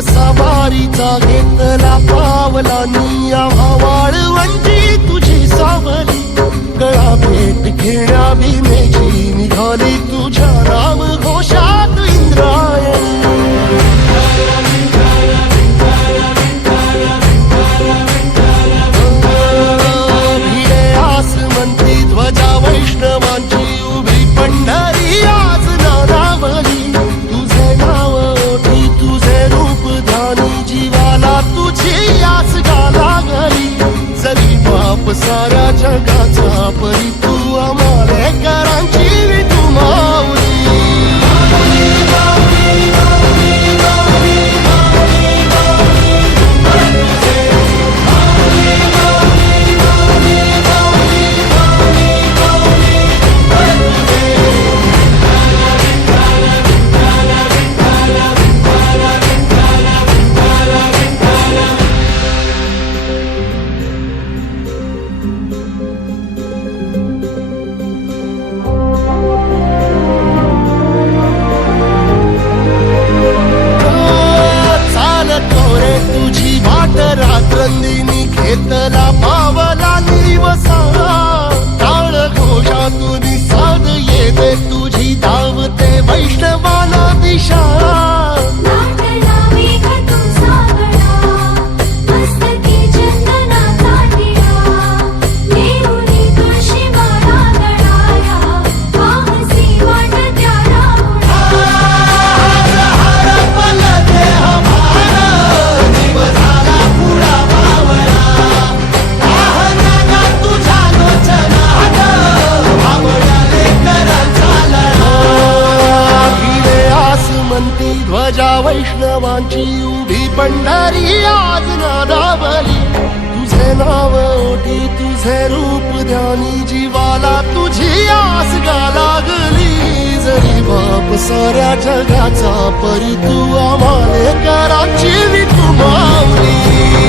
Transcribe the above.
सवारीचा घेतला पावलांनी आम्हा वाळवंटी तुझी सावली गळा भेट घेण्या भीमेची निघाली तुझ्या नाम घोषात इंद्रायणी भिडे आसमंती ध्वजा वैष्णवांची उभी पंढरी आज नानावली तुझे नाव ओठी तुझे रूप ध्यानी जीवाला तुझी आस गाला गली जरी बाप साऱ्या जगाचा परी तू आम्हाले करांची तू माऊली रात्रंदिनी घेतला पावला निवसा टाळ घोषातून साध येते तुझी धावते वैष्णवाला दिशा ध्वजा वैष्णवांची उभी पंढरी आज नादावली तुझे नाव ओठी तुझे रूप ध्यानी जीवाला तुझी आस गा लागली जरी बाप साऱ्या जगाचा परी तू आम्हाले कराची तू माऊली